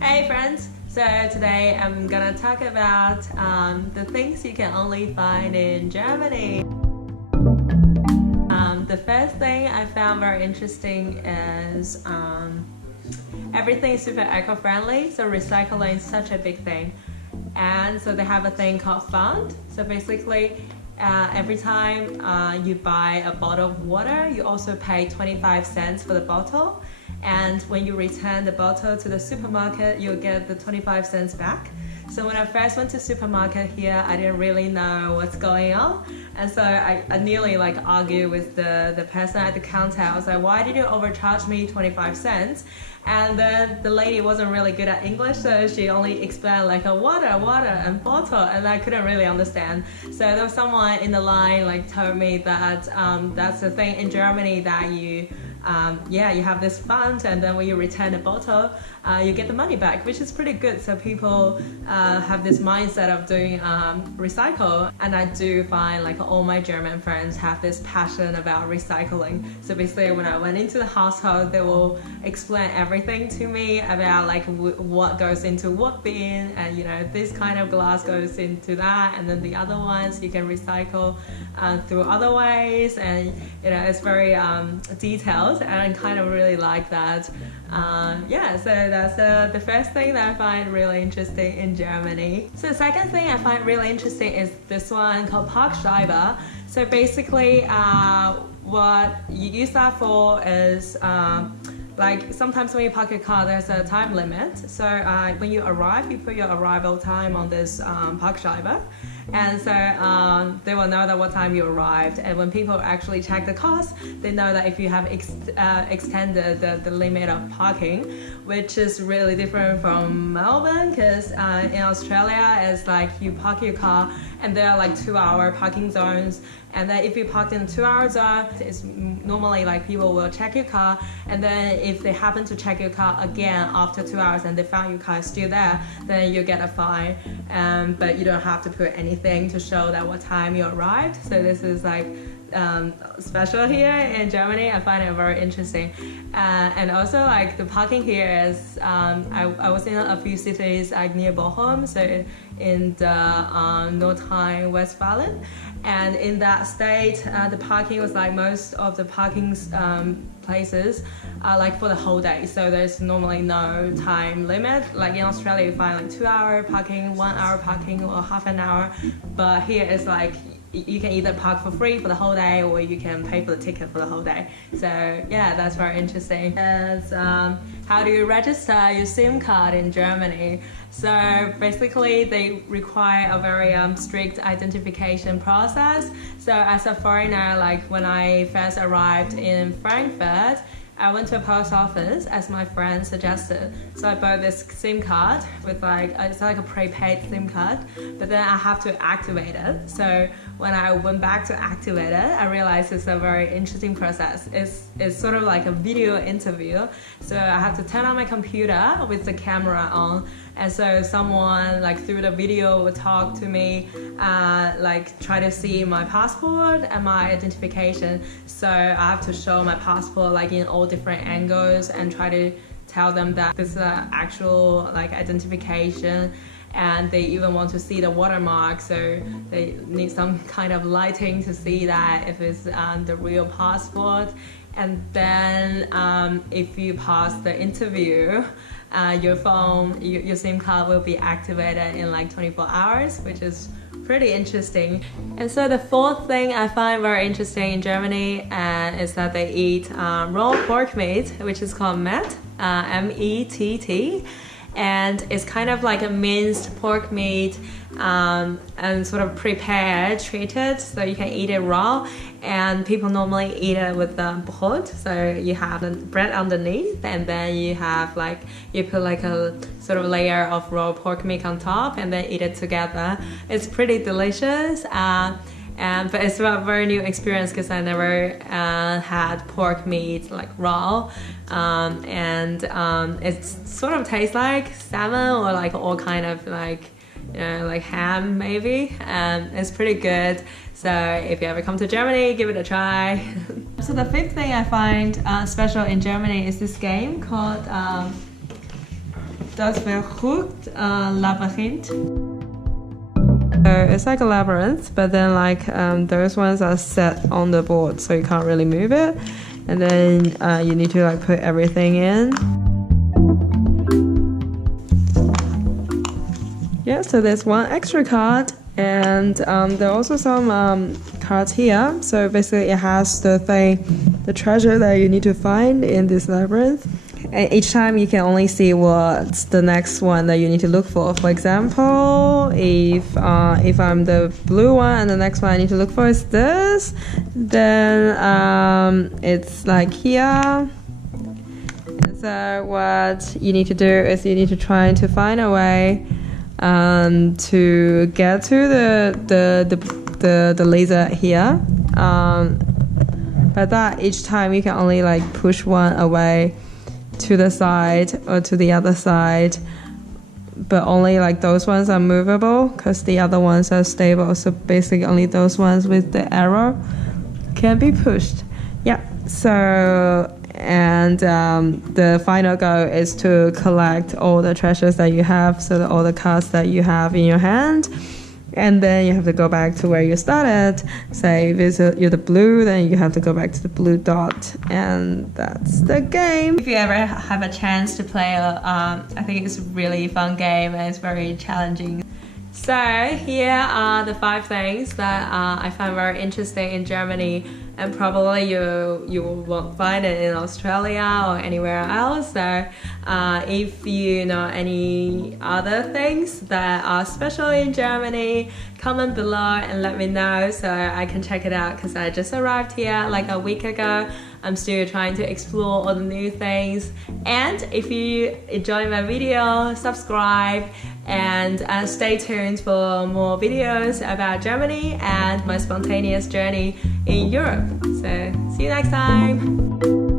Hey friends! So today I'm gonna talk about the things you can only find in Germany. The first thing I found very interesting is everything is super eco-friendly, so recycling is such a big thing. And so they have a thing called fund. So basically every time you buy a bottle of water, you also pay 25 cents for the bottle. And when you return the bottle to the supermarket, you'll get the 25 cents back. So when I first went to supermarket here, I didn't really know what's going on. And so I nearly argued with the person at the counter. I was like, why did you overcharge me 25 cents? And then the lady wasn't really good at English, so she only explained a water and bottle, and I couldn't really understand. So there was someone in the line told me that that's the thing in Germany that you have this fund, and then when you return the bottle, you get the money back, which is pretty good. So people have this mindset of doing recycle, and I do find all my German friends have this passion about recycling. So basically when I went into the household, they will explain everything to me about what goes into what bin, and this kind of glass goes into that, and then the other ones you can recycle through other ways, and it's very detailed, and I kind of really like that. So that's the first thing that I find really interesting in Germany. So the second thing I find really interesting is this one called Parkscheibe. So basically what you use that for is sometimes when you park your car, there's a time limit. So when you arrive, you put your arrival time on this Parkscheibe. And so they will know that what time you arrived. And when people actually check the cost, they know that if you have extended the limit of parking, which is really different from Melbourne, because in Australia, it's you park your car and there are 2-hour parking zones. And then if you parked in a 2-hour zone, it's normally people will check your car, and then if they happen to check your car again after 2 hours and they found your car is still there, then you get a fine. But you don't have to put anything to show that what time you arrived. So this is special here in Germany. I find it very interesting. And also the parking here is, I was in a few cities near Bochum, so in the North Rhine-Westphalia. And in that state, the parking was most of the parking places are for the whole day. So there's normally no time limit. In Australia, you find 2-hour parking, 1-hour parking, or half an hour. But here it's you can either park for free for the whole day, or you can pay for the ticket for the whole day. So yeah, that's very interesting. As how do you register your SIM card in Germany? So basically they require a very strict identification process. So as a foreigner, when I first arrived in Frankfurt, I went to a post office as my friend suggested. So I bought this SIM card with it's a prepaid SIM card, but then I have to activate it. So when I went back to activate it, I realized it's a very interesting process. It's sort of like a video interview. So I have to turn on my computer with the camera on, and so someone through the video would talk to me, try to see my passport and my identification. So I have to show my passport in all different angles and try to tell them that this is an actual identification. And they even want to see the watermark, so they need some kind of lighting to see that if it's the real passport. And then if you pass the interview, your SIM card will be activated in 24 hours, which is pretty interesting. And so the fourth thing I find very interesting in Germany is that they eat raw pork meat, which is called Mett, M-E-T-T. And it's kind of like a minced pork meat and sort of prepared, treated, so you can eat it raw. And people normally eat it with brot, so you have the bread underneath, and then you have you put a sort of layer of raw pork meat on top, and then eat it together. It's pretty delicious. But it's a very new experience because I never had pork meat raw, and it sort of tastes like salmon or all kind of ham maybe. It's pretty good. So if you ever come to Germany, give it a try. So the fifth thing I find special in Germany is this game called Das verrückt Labyrinth. So it's like a labyrinth, but then like those ones are set on the board, so you can't really move it. And then you need to like put everything in. Yeah, so there's one extra card, and there are also some cards here. So basically it has the treasure that you need to find in this labyrinth. And each time you can only see what's the next one that you need to look for. For example, if I'm the blue one and the next one I need to look for is this, then it's like here. And so what you need to do is you need to try to find a way to get to the laser here. But that each time you can only like push one away to the side or to the other side, but only like those ones are movable because the other ones are stable. So basically only those ones with the arrow can be pushed. Yeah, so and the final goal is to collect all the treasures that you have, so all the cards that you have in your hand. And then you have to go back to where you started. Say if you're the blue, then you have to go back to the blue dot, and that's the game. If you ever have a chance to play, I think it's a really fun game and it's very challenging. So here are the 5 things that I find very interesting in Germany, and probably you won't find it in Australia or anywhere else. So if you know any other things that are special in Germany, comment below and let me know so I can check it out, because I just arrived here like a week ago. I'm still trying to explore all the new things. And if you enjoy my video, subscribe and stay tuned for more videos about Germany and my spontaneous journey in Europe. So see you next time.